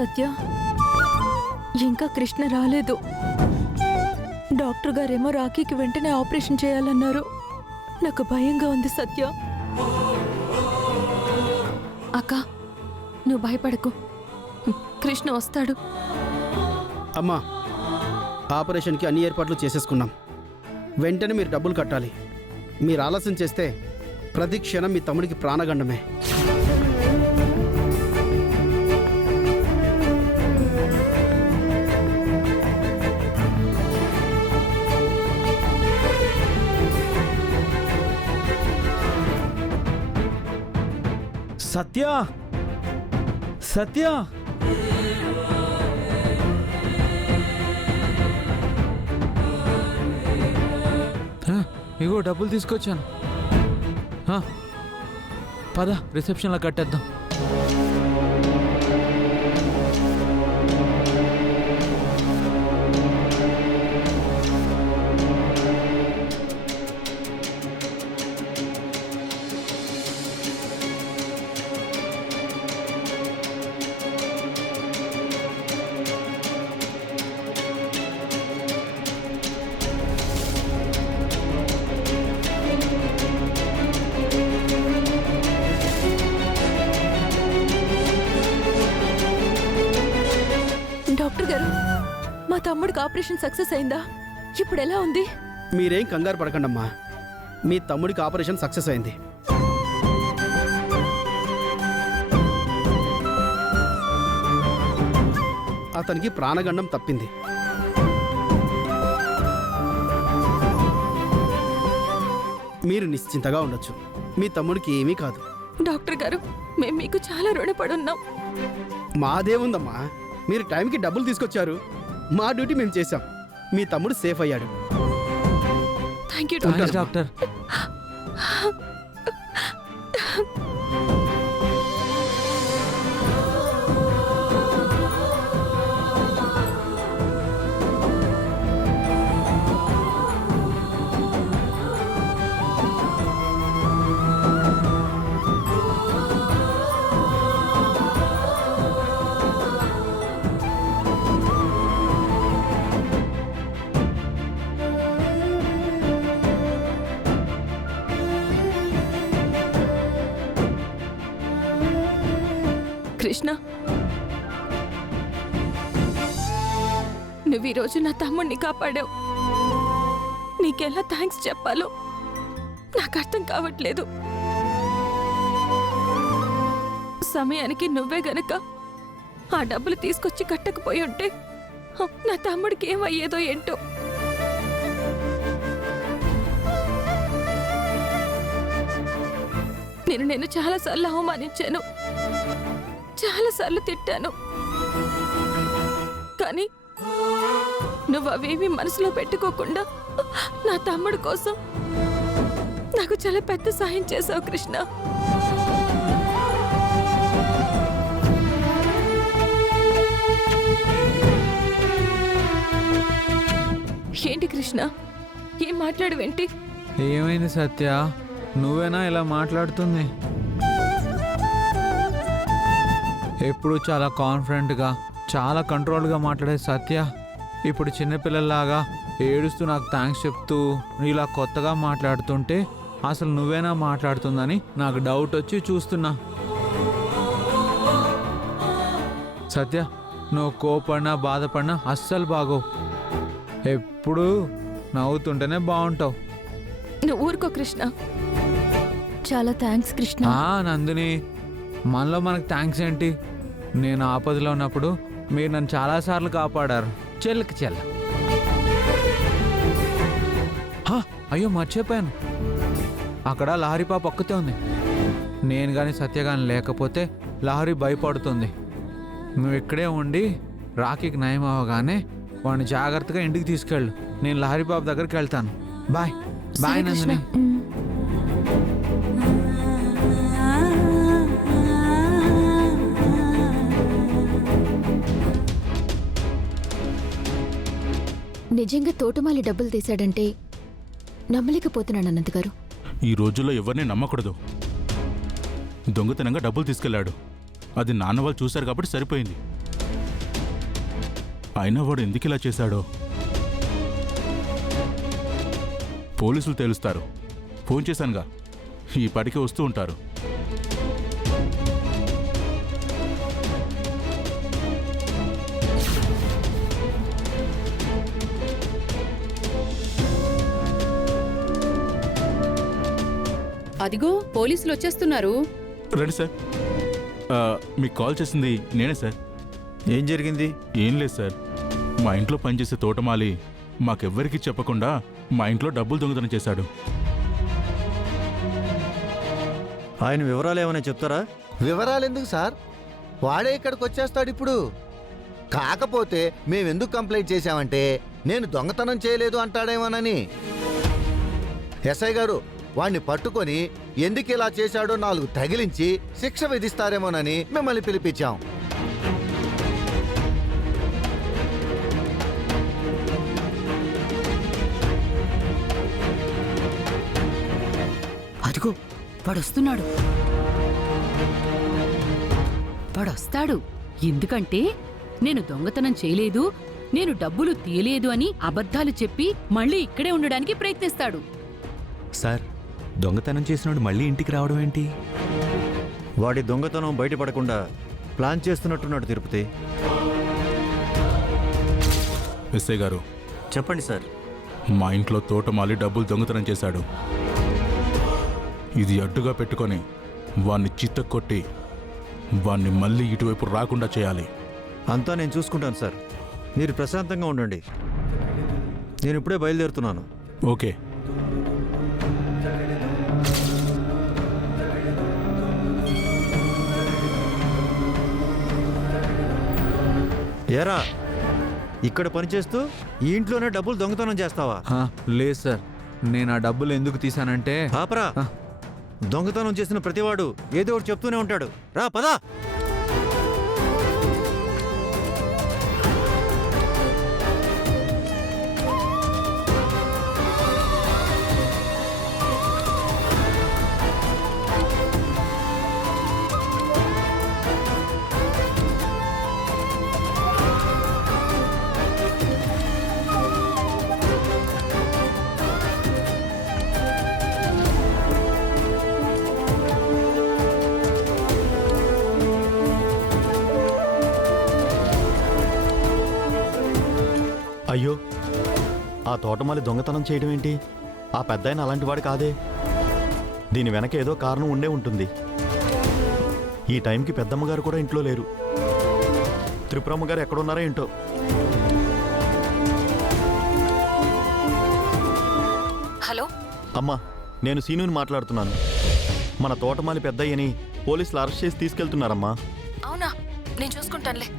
సత్య, ఇంకా కృష్ణ రాలేదు. డాక్టర్ గారేమో రాఖీకి వెంటనే ఆపరేషన్ చేయాలన్నారు. నాకు భయంగా ఉంది సత్య. అక్క, నువ్వు భయపడకు, కృష్ణ వస్తాడు. అమ్మా, ఆపరేషన్కి అన్ని ఏర్పాట్లు చేసేసుకున్నాం. వెంటనే మీరు డబ్బులు కట్టాలి. మీరు ఆలస్యం చేస్తే ప్రతి క్షణం మీ తమ్ముడికి ప్రాణగండమే. సత్య, సత్య, ఇగో డబ్బులు తీసుకొచ్చాను. పద, రిసెప్షన్లో కట్టేద్దాం. డాక్టర్ గారు, మా తమ్ముడికి ఆపరేషన్ సక్సెస్ అయిందా? ఇప్పుడు ఎలా ఉంది? మీరేం కంగారు పడకండమ్మా. మీ తమ్ముడికి ఆపరేషన్ సక్సెస్ అయింది. అతనికి ప్రాణగండం తప్పింది. మీరు నిశ్చింతగా ఉండొచ్చు. మీ తమ్ముడికి ఏమీ కాదు. డాక్టర్ గారు, మేము మీకు చాలా రుణపడున్నాం. మాదేముందమ్మా, మీరు టైంకి డబ్బులు తీసుకొచ్చారు. మా డ్యూటీ మేము చేశాం. మీ తమ్ముడు సేఫ్ అయ్యాడు. Thank you thanks doctor. Krishna, నువ్వు ఈరోజు నా తమ్ముడిని కాపాడావు. నీకెలా థ్యాంక్స్ చెప్పాలో నాకు అర్థం కావట్లేదు. సమయానికి నువ్వే గనక ఆ డబ్బులు తీసుకొచ్చి కట్టకపోయి ఉంటే నా తమ్ముడికి ఏమయ్యేదో ఏంటో. నేను చాలాసార్లు అవమానించాను, చాలాసార్లు తిట్టాను. కానీ నువ్వు అవేమీ మనసులో పెట్టుకోకుండా నా తమ్ముడు కోసం నాకు చాలా పెద్ద సహాయం చేశావు కృష్ణ. ఏంటి కృష్ణ, ఏం మాట్లాడవేంటి? ఏమైంది సత్య, నువ్వేనా ఇలా మాట్లాడుతుంది? ఎప్పుడు చాలా కాన్ఫిడెంట్గా, చాలా కంట్రోల్గా మాట్లాడే సత్య ఇప్పుడు చిన్నపిల్లల్లాగా ఏడుస్తూ నాకు థ్యాంక్స్ చెప్తూ ఇలా కొత్తగా మాట్లాడుతుంటే అసలు నువ్వేనా మాట్లాడుతుందని నాకు డౌట్ వచ్చి చూస్తున్నా. సత్య, నువ్వు కోపడినా బాధపడినా అస్సలు బాగోవు. ఎప్పుడు నవ్వుతుంటేనే బాగుంటావు. నువ్వు ఊరుకో కృష్ణ. చాలా థ్యాంక్స్ కృష్ణ. నందిని, మనలో మనకు థ్యాంక్స్ ఏంటి? నేను ఆపదలో ఉన్నప్పుడు మీరు నన్ను చాలాసార్లు కాపాడారు. చెల్లకి చెల్ల. అయ్యో మర్చిపోయాను, అక్కడ లహరి పాప ఒక్కతే ఉంది. నేను కానీ సత్య కానీ లేకపోతే లహరి భయపడుతుంది. నువ్వు ఇక్కడే ఉండి రాఖీకి నయం అవ్వగానే వాడిని జాగ్రత్తగా ఇంటికి తీసుకెళ్ళు. నేను లహరి పాప దగ్గరికి వెళ్తాను. Bye bye Nandini. నిజంగా తోటమాలి డబ్బులు తీశాడంటే నమ్మలేకపోతున్నాను అనంత్ గారు. ఈ రోజుల్లో ఎవరిని నమ్మకూడదు. దొంగతనంగా డబ్బులు తీసుకెళ్లాడు. అది నాన్న వాళ్ళు చూశారు కాబట్టి సరిపోయింది. అయినా వాడు ఎందుకు ఇలా చేశాడో. పోలీసులు తేలుస్తారు. ఫోన్ చేశానుగా, ఈ పాటికి వస్తూ ఉంటారు. అదిగో పోలీసులు వచ్చేస్తున్నారు. రండి సార్. మీకు కాల్ చేసింది నేనే సార్. ఏం జరిగింది? ఏం లేదు సార్, మా ఇంట్లో పనిచేసే తోటమాలి మాకెవ్వరికీ చెప్పకుండా మా ఇంట్లో డబ్బులు దొంగతనం చేశాడు. ఆయన వివరాలు ఏమైనా చెప్తారా? వివరాలు ఎందుకు సార్? వాడే ఇక్కడికి వచ్చేస్తాడు ఇప్పుడు. కాకపోతే మేమెందుకు కంప్లైంట్ చేశామంటే నేను దొంగతనం చేయలేదు అంటాడేమోనని. ఎస్ఐ గారు వాణ్ణి పట్టుకొని ఎందుకు ఇలా చేశాడో 4 తగిలించి శిక్ష విధిస్తారేమోనని మిమ్మల్ని పిలిపించాం. అదిగో వాడొస్తున్నాడు. వాడొస్తాడు. ఎందుకంటే నేను దొంగతనం చేయలేదు, నేను డబ్బులు తీయలేదు అని అబద్ధాలు చెప్పి మళ్ళీ ఇక్కడే ఉండడానికి ప్రయత్నిస్తాడు. సార్, దొంగతనం చేసినోడు మళ్ళీ ఇంటికి రావడం ఏంటి? వాడి దొంగతనం బయటపడకుండా ప్లాన్ చేస్తున్నట్టున్నాడు తిరుపతి. ఎస్ఐ గారు, చెప్పండి సార్. మా ఇంట్లో తోటమాలి డబ్బులు దొంగతనం చేశాడు. ఇది అడ్డుగా పెట్టుకొని వాణ్ణి చిత్తకొట్టి వాణ్ణి మళ్ళీ ఇటువైపు రాకుండా చేయాలి. అంతా నేను చూసుకుంటాను సార్, మీరు ప్రశాంతంగా ఉండండి. నేను ఇప్పుడే బయలుదేరుతున్నాను. ఓకే. ఏరా, ఇక్కడ పనిచేస్తూ ఈ ఇంట్లోనే డబ్బులు దొంగతనం చేస్తావా? లేదు సార్, నేను ఆ డబ్బులు ఎందుకు తీశానంటే ఆపరా. దొంగతనం చేసిన ప్రతివాడు ఏదో ఒకటి చెప్తూనే ఉంటాడు. రా పదా. అయ్యో, ఆ తోటమాలి దొంగతనం చేయడం ఏంటి? ఆ పెద్దాయన అలాంటి వాడు కాదే. దీని వెనక ఏదో కారణం ఉండే ఉంటుంది. ఈ టైంకి పెద్దమ్మగారు కూడా ఇంట్లో లేరు. త్రిపురమ్మ గారు ఎక్కడున్నారో ఏంటో. హలో అమ్మా, నేను సీనుని మాట్లాడుతున్నాను. మన తోటమాలి పెద్దయ్యని పోలీసులు అరెస్ట్ చేసి తీసుకెళ్తున్నారమ్మా. అవునా? నేను చూసుకుంటానులే.